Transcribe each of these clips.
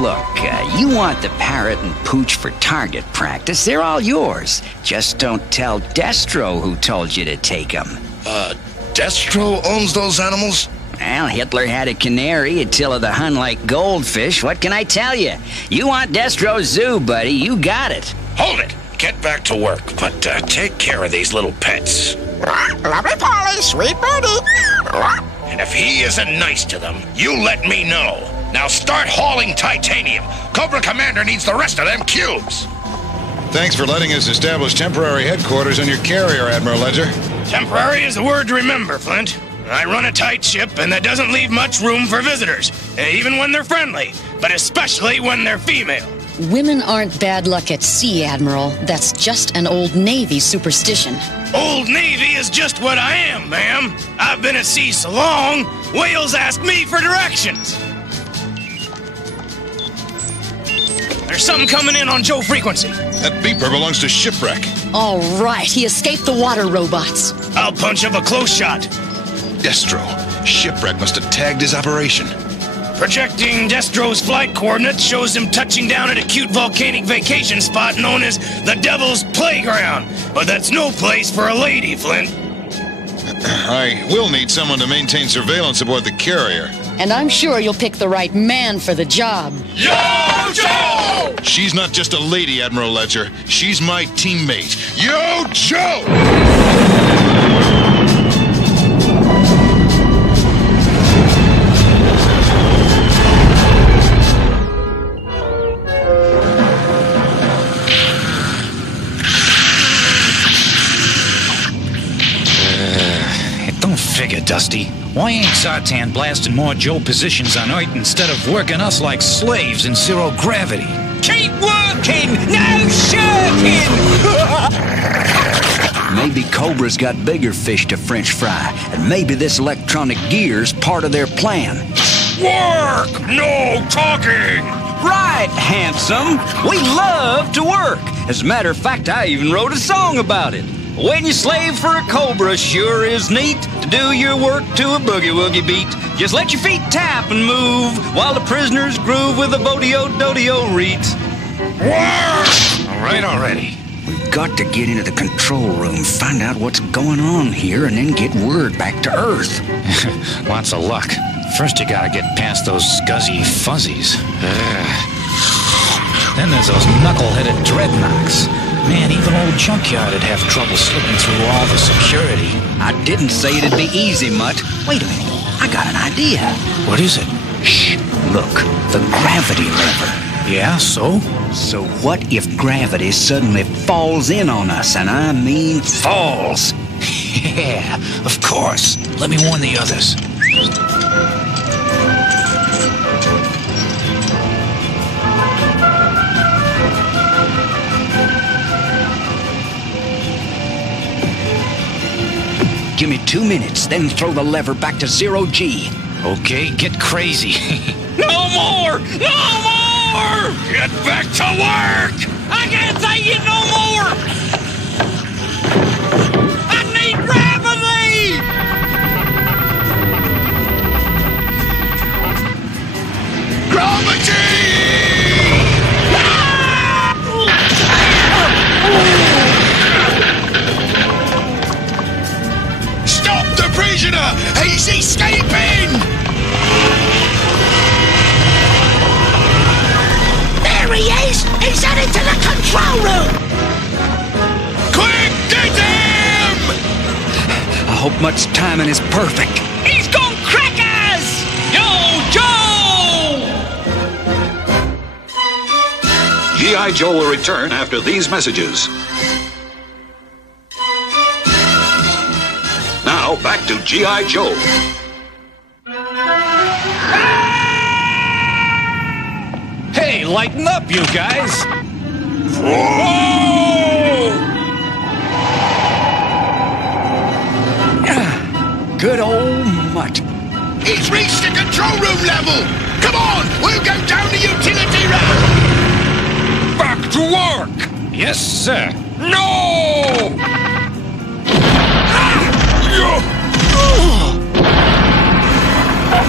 Look, you want the parrot and pooch for target practice. They're all yours. Just don't tell Destro who told you to take them. Destro owns those animals? Well, Hitler had a canary, Attila the Hun like goldfish. What can I tell you? You want Destro's zoo, buddy. You got it. Hold it! Get back to work, but take care of these little pets. Lovely Polly, sweet birdie. And if he isn't nice to them, you let me know. Now start hauling titanium. Cobra Commander needs the rest of them cubes. Thanks for letting us establish temporary headquarters on your carrier, Admiral Ledger. Temporary is a word to remember, Flint. I run a tight ship, and that doesn't leave much room for visitors, even when they're friendly, but especially when they're female. Women aren't bad luck at sea, Admiral. That's just an old Navy superstition. Old Navy is just what I am, ma'am. I've been at sea so long, whales ask me for directions. There's something coming in on Joe frequency. That beeper belongs to Shipwreck. All right, he escaped the water robots. I'll punch up a close shot. Destro. Shipwreck must have tagged his operation. Projecting Destro's flight coordinates shows him touching down at a cute volcanic vacation spot known as the Devil's Playground. But that's no place for a lady, Flint. I will need someone to maintain surveillance aboard the carrier. And I'm sure you'll pick the right man for the job. Yo, Joe! She's not just a lady, Admiral Ledger. She's my teammate. Yo, Joe! Figure, Dusty. Why ain't Zartan blasting more Joe positions on Earth instead of working us like slaves in zero gravity? Keep working! No shirking! Maybe Cobra's got bigger fish to French fry, and maybe this electronic gear's part of their plan. Work! No talking! Right, handsome! We love to work! As a matter of fact, I even wrote a song about it. When you slave for a cobra sure is neat to do your work to a boogie-woogie beat. Just let your feet tap and move while the prisoners groove with a bodio-dodio reed. Work! All right already. We've got to get into the control room, find out what's going on here, and then get word back to Earth. Lots of luck. First you gotta get past those scuzzy fuzzies. Then there's those knuckle-headed dreadnoughts. Man, even old Junkyard'd have trouble slipping through all the security. I didn't say it'd be easy, Mutt. Wait a minute. I got an idea. What is it? Shh. Look, the gravity lever. Yeah, so? So what if gravity suddenly falls in on us, and I mean falls? Yeah, of course. Let me warn the others. Give me 2 minutes, then throw the lever back to 0G. Okay, get crazy. No more! No more! Get back to work! I can't take it no more! I need gravity! Gravity! Stop the prisoner! He's escaping! There he is! He's headed to the control room! Quick, get him! I hope Mutt's timing is perfect. He's gone crackers! Yo, Joe! G.I. Joe will return after these messages. Now, back to G.I. Joe. Hey, lighten up, you guys! Whoa! Good old Mutt. He's reached the control room level! Come on, we'll go down the utility ramp! Back to work! Yes, sir. No!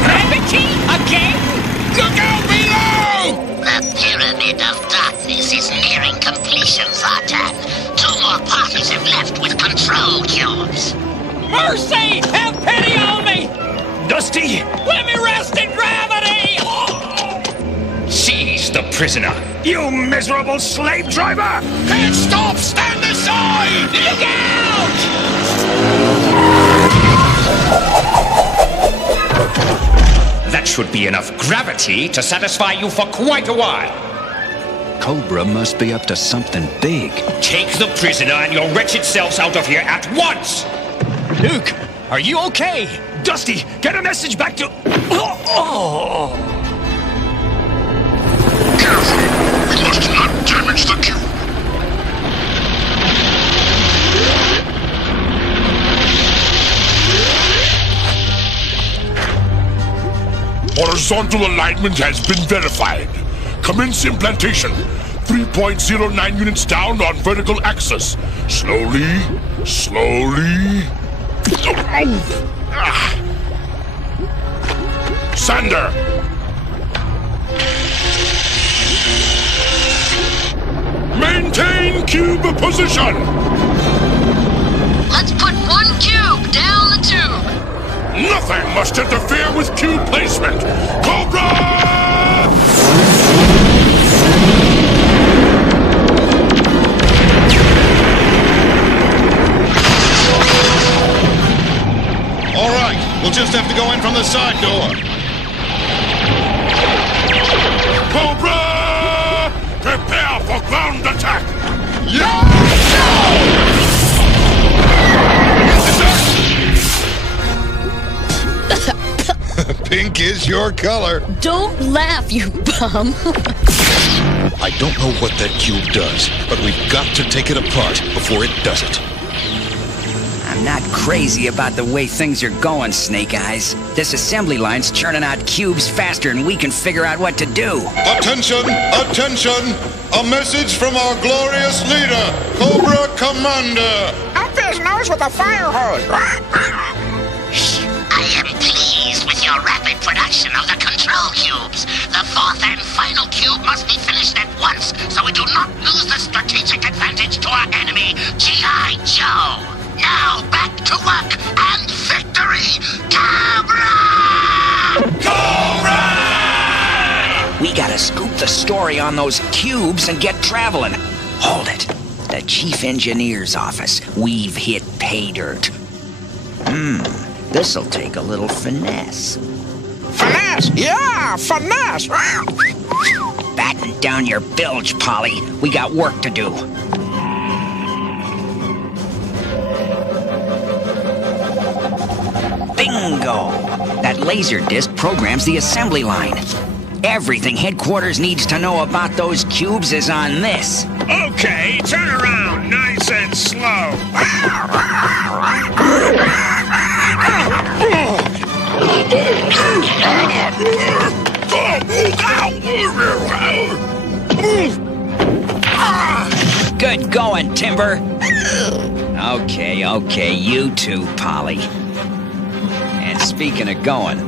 Gravity again? Look out below! blasted gravity! Seize the prisoner. You miserable slave driver! Can't stop! Stand aside! Look out! That should be enough gravity to satisfy you for quite a while. Cobra must be up to something big. Take the prisoner and your wretched selves out of here at once! Luke, are you okay? Dusty, get a message back to... Careful! We must not damage the cube! Horizontal alignment has been verified. Commence implantation. 3.09 units down on vertical axis. Slowly, slowly. Sander! Maintain cube position! Let's put one cube down the tube. Nothing must interfere with cube placement! Cobra! All right, we'll just have to go in from the side door. Cobra! Prepare for ground attack! Pink is your color. Don't laugh, you bum. I don't know what that cube does, but we've got to take it apart before it does it. I'm not crazy about the way things are going, Snake Eyes. This assembly line's churning out cubes faster than we can figure out what to do. Attention! Attention! A message from our glorious leader, Cobra Commander! Up his nose with a fire hose. I am pleased with your rapid production of the control cubes. The fourth and final cube must be finished at once, so we do not lose the strategic advantage to our enemy, G.I. Joe. Now back to work and victory, Cobra! Cobra! We gotta scoop the story on those cubes and get traveling. Hold it. The chief engineer's office. We've hit pay dirt. This'll take a little finesse. Finesse! Yeah, finesse! Batten down your bilge, Polly. We got work to do. Bingo! That laser disc programs the assembly line. Everything headquarters needs to know about those cubes is on this. Okay, turn around, nice and slow. Good going, Timber. Okay, you too, Polly. And speaking of going,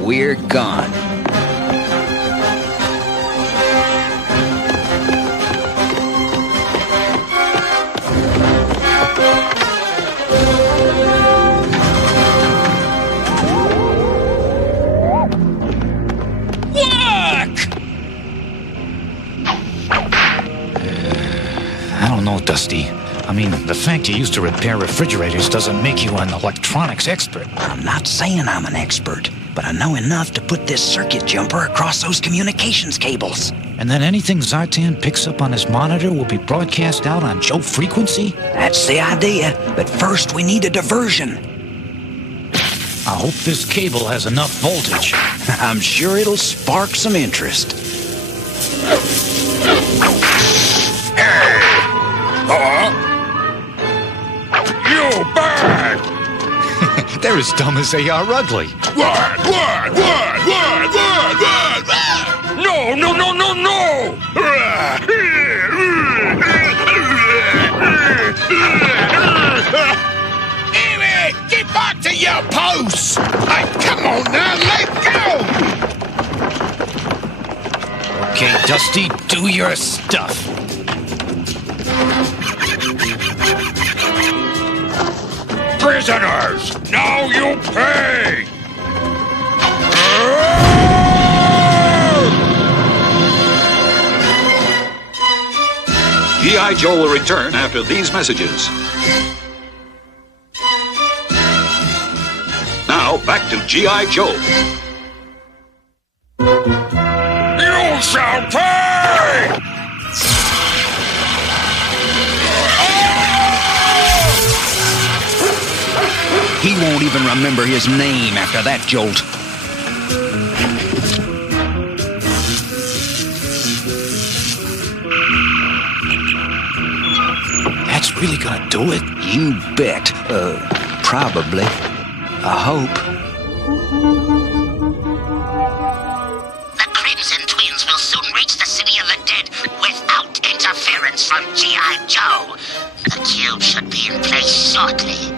we're gone. I don't know, Dusty. I mean, the fact you used to repair refrigerators doesn't make you an electronics expert. I'm not saying I'm an expert, but I know enough to put this circuit jumper across those communications cables. And then anything Zartan picks up on his monitor will be broadcast out on Joe frequency? That's the idea, but first we need a diversion. I hope this cable has enough voltage. I'm sure it'll spark some interest. You bad! They're as dumb as they are ugly. Word! No! Amy, get back to your post! Come on now, let go! Okay, Dusty, do your stuff. Prisoners, now you pay! G.I. Joe will return after these messages. Now, back to G.I. Joe. You shall pay! He won't even remember his name after that jolt. That's really gonna do it? You bet. Probably. I hope. The Crimson Twins will soon reach the City of the Dead without interference from G.I. Joe. The cube should be in place shortly.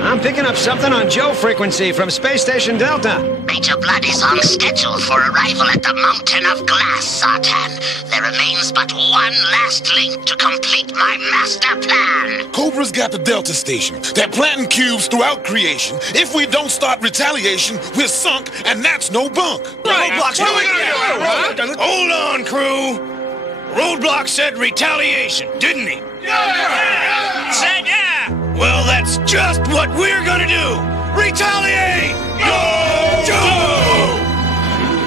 I'm picking up something on Joe frequency from Space Station Delta. Major Blood is on schedule for arrival at the Mountain of Glass, Sartan. There remains but one last link to complete my master plan. Cobra's got the Delta Station. They're planting cubes throughout creation. If we don't start retaliation, we're sunk, and that's no bunk. Roadblock's Hold on, crew. Roadblock said retaliation, didn't he? Yeah! Said yeah! Well, that's just what we're gonna do! Retaliate! Yo! Joe!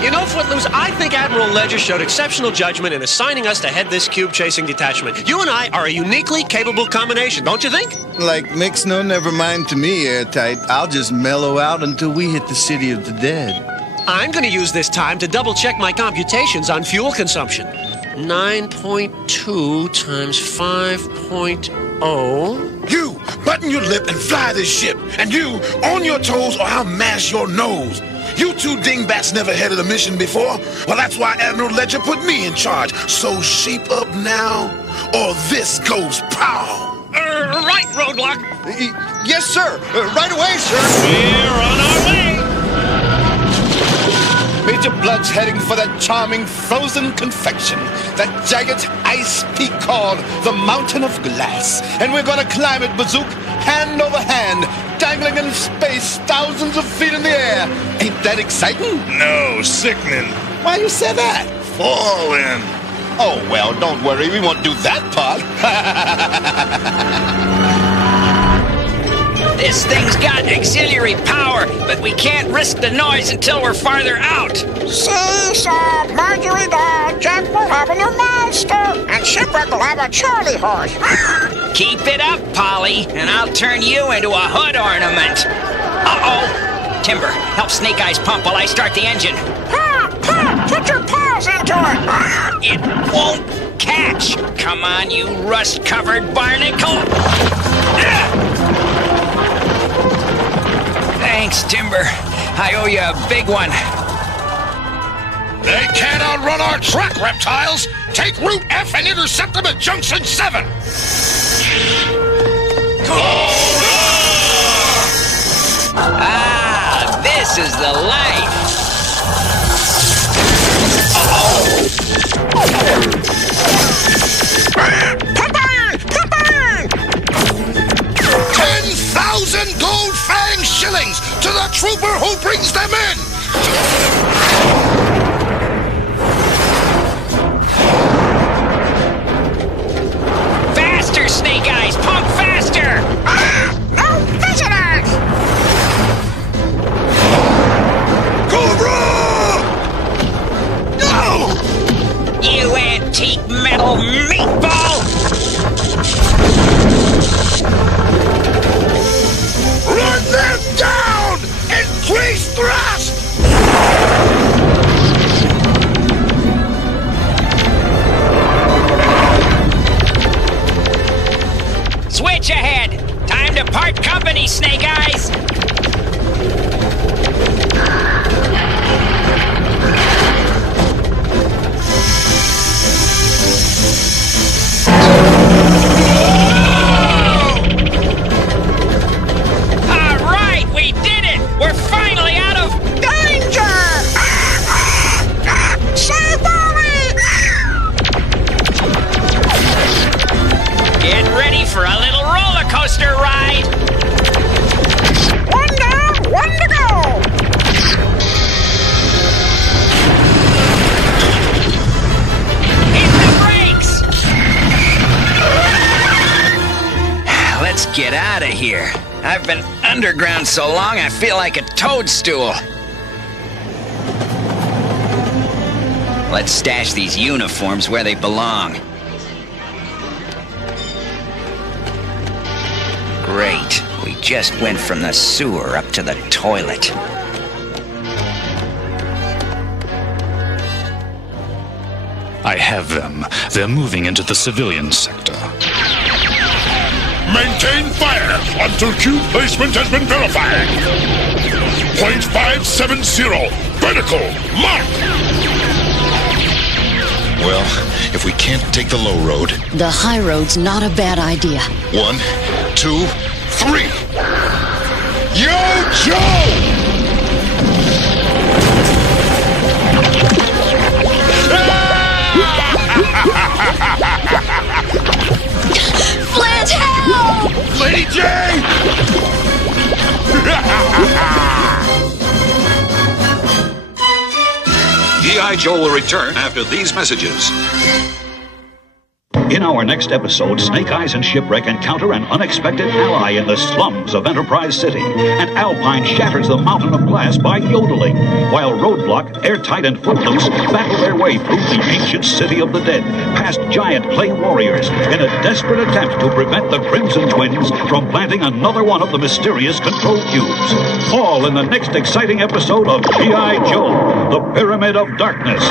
You know, Footloose, I think Admiral Ledger showed exceptional judgment in assigning us to head this cube-chasing detachment. You and I are a uniquely capable combination, don't you think? Like mix no never mind to me, Airtight. I'll just mellow out until we hit the City of the Dead. I'm going to use this time to double-check my computations on fuel consumption. 9.2 times 5.0... You, button your lip and fly this ship. And you, on your toes or I'll mash your nose. You two dingbats never headed a mission before. Well, that's why Admiral Ledger put me in charge. So shape up now, or this goes pow. Right, Roadblock. Yes, sir. Right away, sir. We're on our way. Major Blood's heading for that charming frozen confection, that jagged ice peak called the Mountain of Glass. And we're gonna climb it, Bazook, hand over hand, dangling in space thousands of feet in the air. Ain't that exciting? No, sickening. Why you say that? Falling. Oh, well, don't worry, we won't do that part. This thing's got auxiliary power, but we can't risk the noise until we're farther out. See, sir, Marjorie Dog, Jack will have a new master, and Shipwreck will have a Charlie horse. Keep it up, Polly, and I'll turn you into a hood ornament. Uh-oh. Timber, help Snake Eyes pump while I start the engine. Put your paws into it. It won't catch. Come on, you rust-covered barnacle. Thanks, Timber. I owe you a big one. They can't outrun our truck, reptiles! Take Route F and intercept them at Junction 7! Ah, this is the life! Pepper! 10,000 gold fang shillings to the trooper who brings them in! Faster, Snake Eyes! Pump faster! No visitors! Go here. I've been underground so long I feel like a toadstool. Let's stash these uniforms where they belong. Great. We just went from the sewer up to the toilet. I have them. They're moving into the civilian sector. Maintain fire until cube placement has been verified. .570. Vertical. Mark. Well, if we can't take the low road... The high road's not a bad idea. 1, 2, 3. Yo, Joe! Flint, help! Lady Jane! G.I. Joe will return after these messages. In our next episode, Snake Eyes and Shipwreck encounter an unexpected ally in the slums of Enterprise City, and Alpine shatters the mountain of glass by yodeling, while Roadblock, Airtight, and Footloose battle their way through the ancient city of the dead, past giant clay warriors, in a desperate attempt to prevent the Crimson Twins from planting another one of the mysterious control cubes. All in the next exciting episode of G.I. Joe, the Pyramid of Darkness.